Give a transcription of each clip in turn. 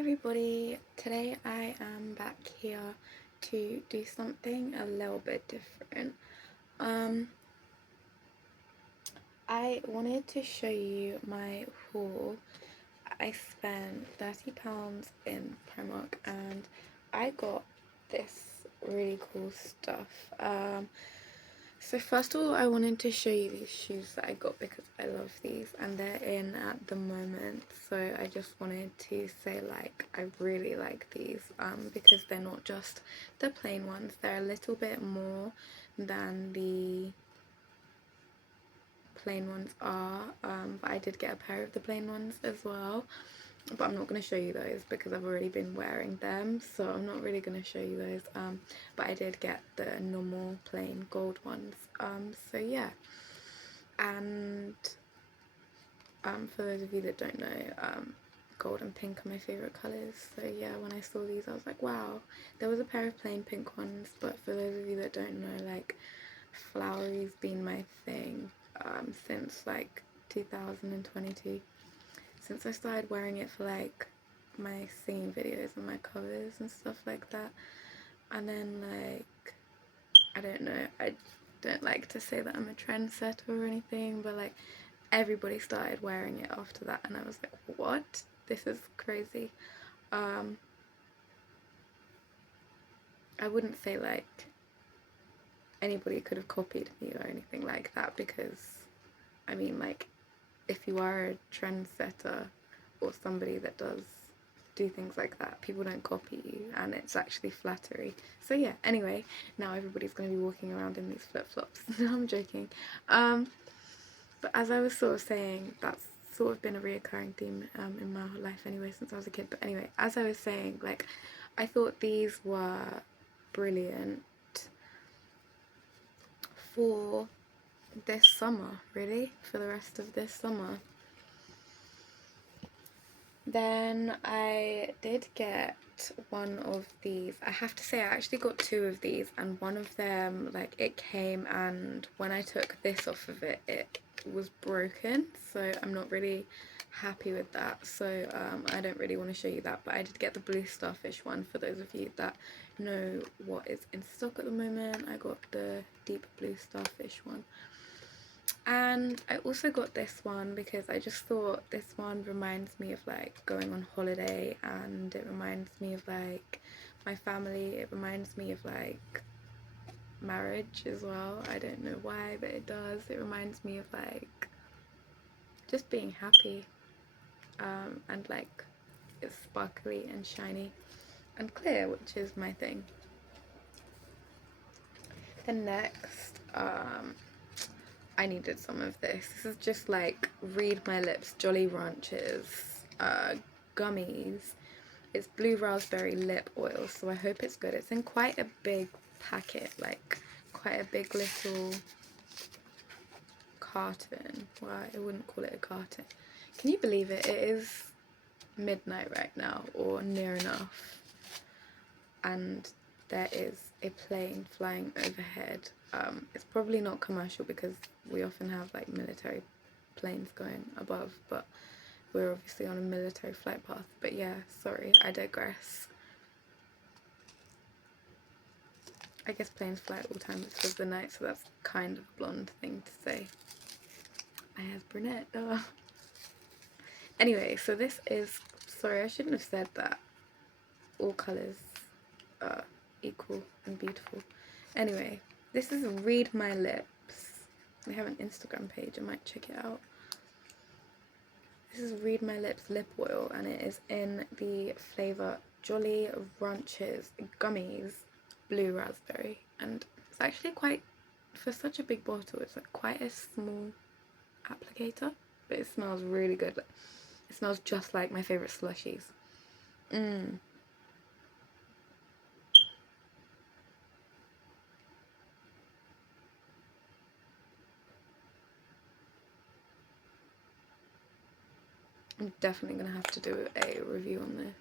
everybody, today I am back here to do something a little bit different. I wanted to show you my haul. I spent £30 in Primark and I got this really cool stuff. So first of all, I wanted to show you these shoes that I got because I love these and they're in at the moment. So I just wanted to say like I really like these because they're not just the plain ones. They're a little bit more than the plain ones are, but I did get a pair of the plain ones as well. But I'm not going to show you those because I've already been wearing them, so I'm not really going to show you those. But I did get the normal plain gold ones. So yeah, and for those of you that don't know, gold and pink are my favourite colours. So yeah, when I saw these I was like, wow. There was a pair of plain pink ones, but for those of you that don't know, like flowery's been my thing since like 2022. Since I started wearing it for like my singing videos and my covers and stuff like that. And then like, I don't know, I don't like to say that I'm a trendsetter or anything, but like everybody started wearing it after that and I was like, what? This is crazy. I wouldn't say like anybody could have copied me or anything like that because I mean like if you are a trendsetter or somebody that does do things like that, people don't copy you and it's actually flattery. So yeah, anyway, now everybody's going to be walking around in these flip-flops. No, I'm joking. But as I was sort of saying, that's sort of been a reoccurring theme in my life anyway since I was a kid. But anyway, as I was saying, like I thought these were brilliant for this summer, really, for the rest of this summer. Then I did get one of these. I have to say I actually got two of these and one of them, like it came and when I took this off of it, it was broken, so I'm not really happy with that. So I don't really want to show you that, but I did get the blue starfish one for those of you that know what is in stock at the moment. I got the deep blue starfish one. And I also got this one because I just thought this one reminds me of like going on holiday and it reminds me of like my family. It reminds me of like marriage as well. I don't know why, but it does. It reminds me of like just being happy and like it's sparkly and shiny and clear, which is my thing. Then next, I needed some of this. This is just like Read My Lips Jolly Ranchers gummies. It's blue raspberry lip oil, so I hope it's good. It's in quite a big packet, like quite a big little carton. Well, I wouldn't call it a carton. Can you believe it? It is midnight right now, or near enough, and there is a plane flying overhead. It's probably not commercial because we often have like military planes going above, but we're obviously on a military flight path. But yeah, sorry, I digress. I guess planes fly at all times of the night, so that's kind of a blonde thing to say. I have brunette, duh. Anyway, so this is, sorry, I shouldn't have said that all colours are equal and beautiful. Anyway, this is Read My Lips. They have an Instagram page, I might check it out. This is Read My Lips lip oil and it is in the flavour Jolly Ranchers Gummies Blue Raspberry, and it's actually quite, for such a big bottle, it's like quite a small applicator, but it smells really good. It smells just like my favourite slushies. I'm definitely going to have to do a review on this.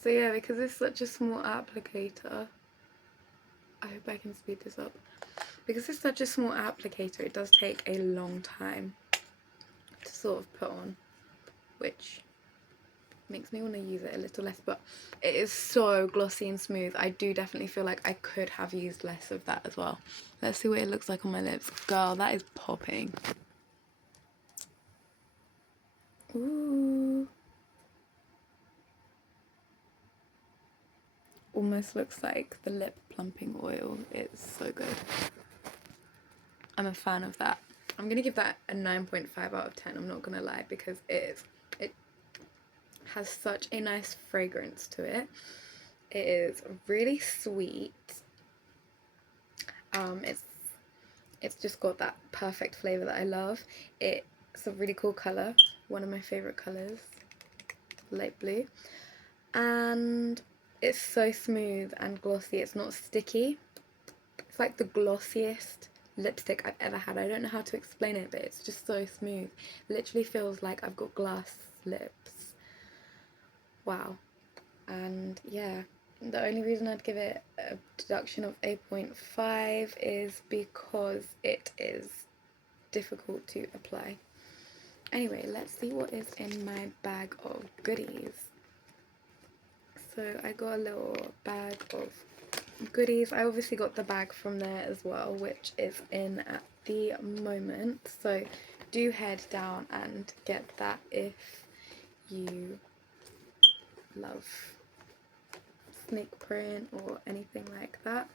So yeah, because it's such a small applicator, I hope I can speed this up. Because it's such a small applicator, it does take a long time to sort of put on, which makes me want to use it a little less, but it is so glossy and smooth. I do definitely feel like I could have used less of that as well. Let's see what it looks like on my lips. Girl, that is popping. Ooh. Almost looks like the lip plumping oil. It's so good. I'm a fan of that. I'm gonna give that a 9.5 out of 10. I'm not gonna lie, because it has such a nice fragrance to it. It is really sweet. It's just got that perfect flavour that I love. It's a really cool colour, one of my favourite colours, light blue. And it's so smooth and glossy, it's not sticky. It's like the glossiest lipstick I've ever had. I don't know how to explain it, but it's just so smooth. Literally feels like I've got glass lips. Wow. And yeah, the only reason I'd give it a deduction of 8.5 is because it is difficult to apply. Anyway, let's see what is in my bag of goodies. So I got a little bag of goodies. I obviously got the bag from there as well, which is in at the moment, so do head down and get that if you love snake print or anything like that.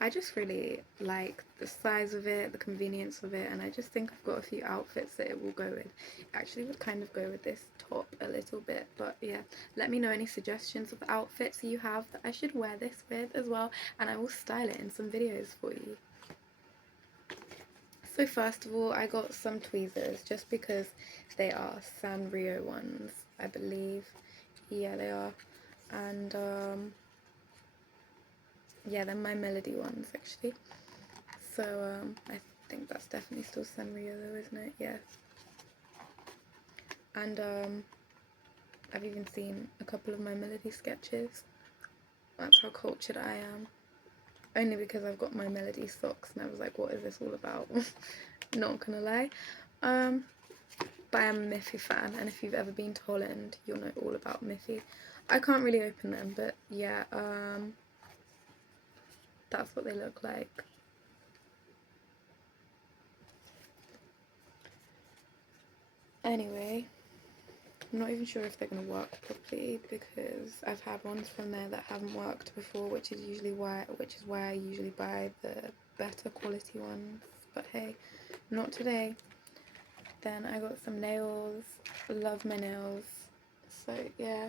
I just really like the size of it, the convenience of it, and I just think I've got a few outfits that it will go with. It actually would kind of go with this top a little bit, but yeah, let me know any suggestions of outfits you have that I should wear this with as well, and I will style it in some videos for you. So first of all, I got some tweezers just because they are Sanrio ones, I believe. Yeah, they are. And yeah, they're my Melody ones actually. So I think that's definitely still Sanrio though, isn't it? Yeah. And I've even seen a couple of my Melody sketches. That's how cultured I am. Only because I've got my Melody socks and I was like, what is this all about? Not gonna lie. But I am a Miffy fan, and if you've ever been to Holland, you'll know all about Miffy. I can't really open them, but yeah, that's what they look like. Anyway, I'm not even sure if they're going to work properly because I've had ones from there that haven't worked before, which is why I usually buy the better quality ones. But hey, not today. Then I got some nails. Love my nails. So yeah.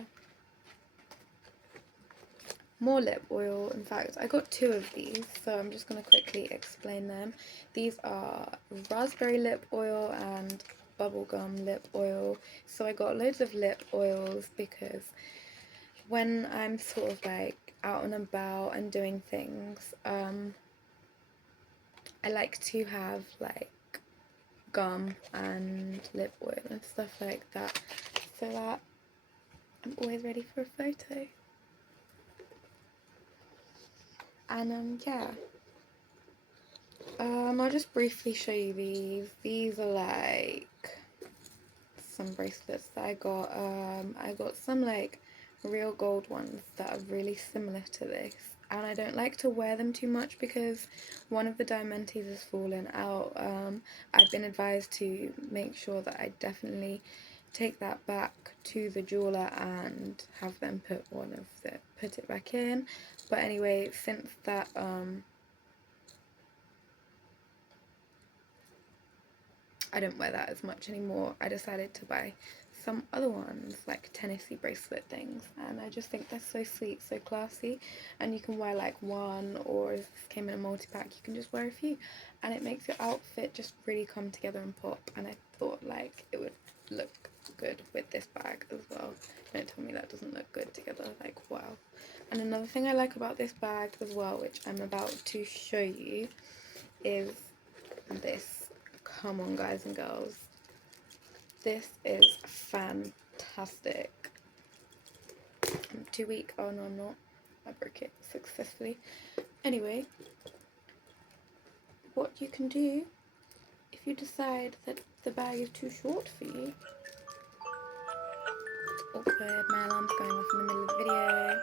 More lip oil. In fact, I got two of these, so I'm just going to quickly explain them. These are raspberry lip oil and bubblegum lip oil. So I got loads of lip oils because when I'm sort of like out and about and doing things, I like to have like gum and lip oil and stuff like that, so that I'm always ready for a photo. And yeah, I'll just briefly show you these. These are like some bracelets that I got. I got some like real gold ones that are really similar to this, and I don't like to wear them too much because one of the diamantes has fallen out. I've been advised to make sure that I definitely take that back to the jeweler and have them put it back in. But anyway, since that I don't wear that as much anymore, I decided to buy some other ones, like Tennessee bracelet things, and I just think they're so sweet, so classy, and you can wear like one, or if this came in a multi-pack, you can just wear a few, and it makes your outfit just really come together and pop, and I thought like it would look good with this bag as well. Don't tell me that doesn't look good together, like wow. And another thing I like about this bag as well, which I'm about to show you, is this. Come on, guys and girls, this is fantastic. Too weak. Oh no, I'm not. I broke it successfully. Anyway, what you can do if you decide that the bag is too short for you. Awkward, my alarm's going off in the middle of the video.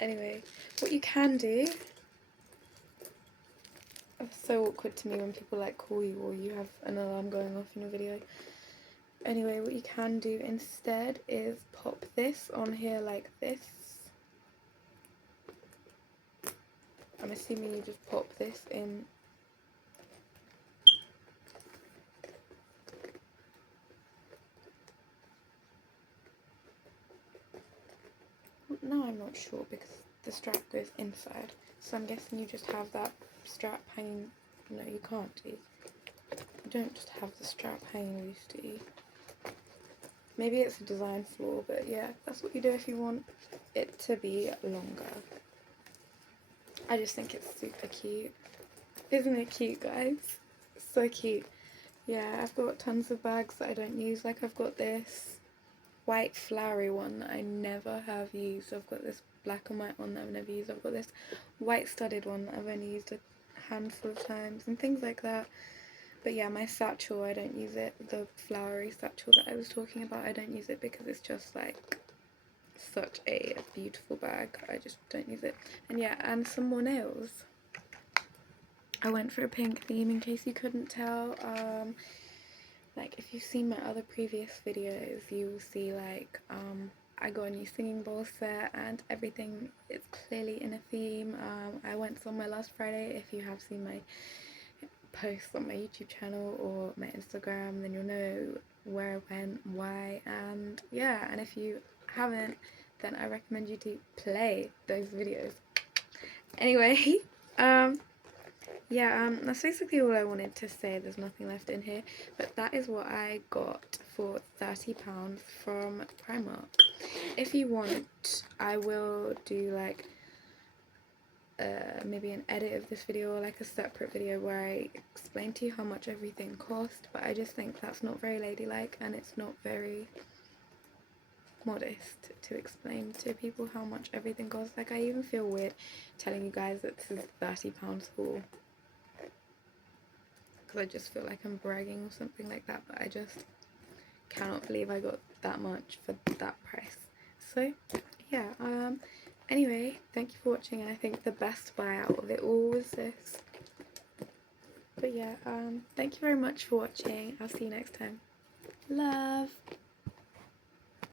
Anyway, what you can do, it's so awkward to me when people like call you or you have an alarm going off in a video. Anyway, what you can do instead is pop this on here like this. I'm assuming you just pop this in. No, I'm not sure because the strap goes inside. So I'm guessing you just have that strap hanging. No, you can't, do you? You don't just have the strap hanging loose, do you? Maybe it's a design flaw, but yeah, that's what you do if you want it to be longer. I just think it's super cute. Isn't it cute, guys? So cute. Yeah, I've got tons of bags that I don't use. Like I've got this white flowery one that I never have used. I've got this black and white one that I've never used. I've got this white studded one that I've only used a handful of times and things like that. But yeah, my satchel, I don't use it. The flowery satchel that I was talking about, I don't use it because it's just like such a beautiful bag. I just don't use it. And yeah, and some more nails. I went for a pink theme in case you couldn't tell. Like if you've seen my other previous videos, you will see like I got a new singing bowl set and everything is clearly in a theme. I went somewhere last Friday. If you have seen my posts on my YouTube channel or my Instagram, then you'll know where I went, why, and yeah. And if you haven't, then I recommend you to play those videos. Anyway, yeah, that's basically all I wanted to say. There's nothing left in here, but that is what I got for £30 from Primark. If you want, I will do like maybe an edit of this video or like a separate video where I explain to you how much everything cost, but I just think that's not very ladylike and it's not very modest to explain to people how much everything costs. Like I even feel weird telling you guys that this is £30 haul because I just feel like I'm bragging or something like that, but I just cannot believe I got that much for that price. So yeah, anyway, thank you for watching, and I think the best buy out of it all was this. But yeah, thank you very much for watching. I'll see you next time. Love.